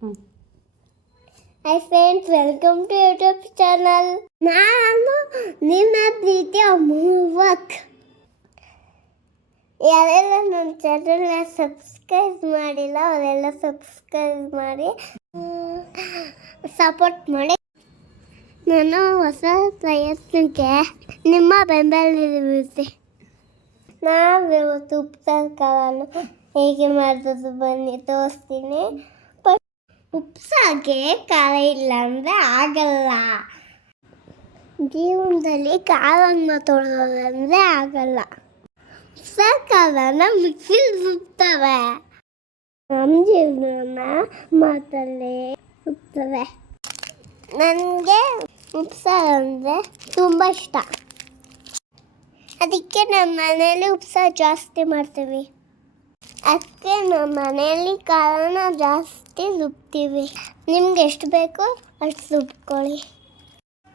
ಹ್ಞೂ hi friends welcome to YouTube channel ನಾನು ನಿಮ್ಮ ಪ್ರೀತಿಯ ಮೂವಕ್ ಯಾರೆಲ್ಲ ನನ್ನ ಚಾನಲ್ನ ಸಬ್ಸ್ಕ್ರೈಬ್ ಮಾಡಿಲ್ಲ, ಅವರೆಲ್ಲ ಸಬ್ಸ್ಕ್ರೈಬ್ ಮಾಡಿ ಸಪೋರ್ಟ್ ಮಾಡಿ. ನಾನು ಹೊಸ ಪ್ರಯತ್ನಕ್ಕೆ ನಿಮ್ಮ ಬೆಂಬಲ ಇರುತ್ತೆ ನಾವಿವತ್ತು ಉಪ್ಸಾರವನ್ನು ಹೇಗೆ ಮಾಡೋದು ಬನ್ನಿ, ತೋರಿಸ್ತೀನಿ. ಉಪ್ಸಾಗೆ ಖಾರ ಇಲ್ಲ ಅಂದರೆ ಆಗಲ್ಲ. ಜೀವನದಲ್ಲಿ ಖಾರವನ್ನು ತೊಳೆದಂದ್ರೆ ಆಗಲ್ಲ. ಉಪ್ಸ ಮಿಕ್ಸಿಲ್ ರುಬ್ತವೆ. ನಮ್ಮ ಜೀವನ ಮಾತಲ್ಲೇ ರುಬ್ತವೆ. ನನಗೆ ಉಪ್ಸಾರ ಅಂದರೆ ತುಂಬ ಇಷ್ಟ. ಅದಕ್ಕೆ ನಮ್ಮ ಮನೇಲಿ ಉಪ್ಸಾರ ಜಾಸ್ತಿ ಮಾಡ್ತೀವಿ. ಅದಕ್ಕೆ ನಮ್ಮ ಮನೆಯಲ್ಲಿ ಖಾರನ ಜಾಸ್ತಿ ರುಬ್ತೀವಿ ನಿಮ್ಗೆ ಎಷ್ಟು ಬೇಕೋ ಅಷ್ಟು ರುಬ್ಕೊಳ್ಳಿ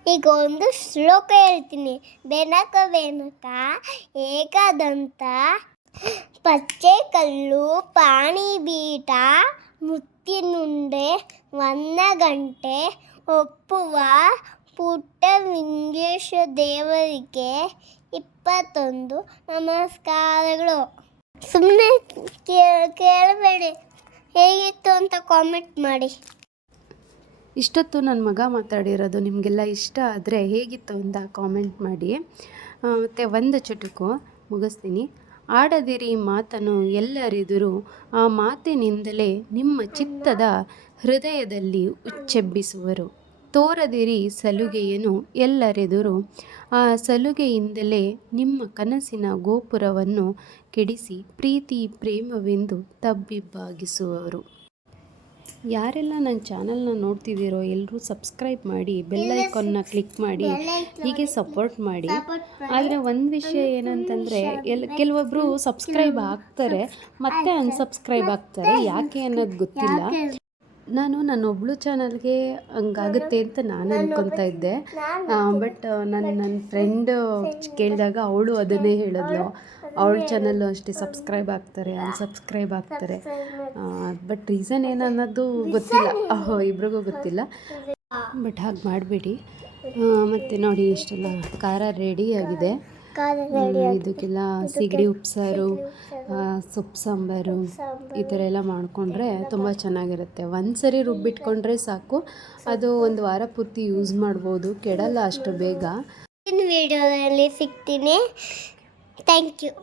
ಈಗ ಒಂದು ಶ್ಲೋಕ ಹೇಳ್ತೀನಿ. ಬೆನಕ ಬೆನಕ ಏಕದಂತ, ಪಚ್ಚೆ ಕಲ್ಲು, ಪಾಣಿ ಬೀಟ ಮುತ್ತಿನುಂಡೆ ವನ್ನ ಗಂಟೆ ಒಪ್ಪುವ, ಪುಟ್ಟ ವಿಂಗೇಶ ದೇವರಿಗೆ ಇಪ್ಪತ್ತೊಂದು ನಮಸ್ಕಾರಗಳು. ಸುಮ್ಮನೆ ಕೇಳಬೇಡಿ. ಹೇಗಿತ್ತು ಅಂತ ಕಾಮೆಂಟ್ ಮಾಡಿ. ಇಷ್ಟೊತ್ತು ನನ್ನ ಮಗ ಮಾತಾಡಿರೋದು ನಿಮಗೆಲ್ಲ ಇಷ್ಟ ಆದರೆ ಹೇಗಿತ್ತು ಅಂತ ಕಾಮೆಂಟ್ ಮಾಡಿ. ಮತ್ತು ಒಂದು ಚುಟುಕು ಮುಗಿಸ್ತೀನಿ. ಆಡದಿರಿ ಮಾತನ್ನು ಎಲ್ಲರಿದ್ದರು ಆ ಮಾತಿನಿಂದಲೇ ನಿಮ್ಮ ಚಿತ್ತದ ಹೃದಯದಲ್ಲಿ ಉಚ್ಚೆಬ್ಬಿಸುವರು. ತೋರದಿರಿ ಸಲುಗೆಯನ್ನು ಎಲ್ಲರೆದುರು. ಆ ಸಲುಗೆಯಿಂದಲೇ ನಿಮ್ಮ ಕನಸಿನ ಗೋಪುರವನ್ನು ಕೆಡಿಸಿ ಪ್ರೀತಿ ಪ್ರೇಮವೆಂದು ತಬ್ಬಿಬ್ಬಾಗಿಸುವವರು ಯಾರೆಲ್ಲ ನನ್ನ ಚಾನಲ್ನ ನೋಡ್ತಿದ್ದೀರೋ ಎಲ್ಲರೂ ಸಬ್ಸ್ಕ್ರೈಬ್ ಮಾಡಿ ಬೆಲ್ಲೈಕನ್ನ ಕ್ಲಿಕ್ ಮಾಡಿ, ಹೀಗೆ ಸಪೋರ್ಟ್ ಮಾಡಿ. ಆದರೆ ಒಂದು ವಿಷಯ ಏನಂತಂದರೆ, ಎಲ್ ಕೆಲವೊಬ್ಬರು ಸಬ್ಸ್ಕ್ರೈಬ್ ಆಗ್ತಾರೆ, ಮತ್ತೆ ಅನ್ಸಬ್ಸ್ಕ್ರೈಬ್ ಆಗ್ತಾರೆ. ಯಾಕೆ ಅನ್ನೋದು ಗೊತ್ತಿಲ್ಲ. ನಾನು ನನ್ನ ಒಬ್ಳು ಚಾನಲ್ಗೆ ಹಂಗಾಗುತ್ತೆ ಅಂತ ನಾನು ಅನ್ಕೊತಾ ಇದ್ದೆ. ಬಟ್ ನನ್ನ ನನ್ನ ಫ್ರೆಂಡ್ ಕೇಳಿದಾಗ ಅವಳು ಅದನ್ನೇ ಹೇಳಿದ್ಲು. ಅವಳ ಚಾನಲ್ಲು ಅಷ್ಟೇ ಸಬ್ಸ್ಕ್ರೈಬ್ ಆಗ್ತಾರೆ ಅನ್ಸಬ್ಸ್ಕ್ರೈಬ್ ಆಗ್ತಾರೆ. ಬಟ್ ರೀಸನ್ ಏನನ್ನೋದು ಗೊತ್ತಿಲ್ಲ. ಅಹೋ ಇಬ್ರಿಗೂ ಗೊತ್ತಿಲ್ಲ. ಬಟ್ ಹಾಗೆ ಮಾಡಬೇಡಿ. ಮತ್ತು ನೋಡಿ ಇಷ್ಟೆಲ್ಲ ಖಾರ ರೆಡಿ ಆಗಿದೆ. ಇದಕ್ಕೆಲ್ಲ ಸಿಗಡಿ ಉಪ್ಸಾರು ಸೊಪ್ಪು ಸಾಂಬಾರು ಈ ಥರ ಎಲ್ಲ ಮಾಡಿಕೊಂಡ್ರೆ ತುಂಬ ಚೆನ್ನಾಗಿರುತ್ತೆ. ಒಂದು ಸರಿ ರುಬ್ಬಿಟ್ಕೊಂಡ್ರೆ ಸಾಕು. ಅದು ಒಂದು ವಾರ ಪೂರ್ತಿ ಯೂಸ್ ಮಾಡ್ಬೋದು. ಕೆಡಲ್ಲ ಅಷ್ಟು ಬೇಗ. ವಿಡಿಯೋದಲ್ಲಿ ಸಿಗ್ತೀನಿ. Thank you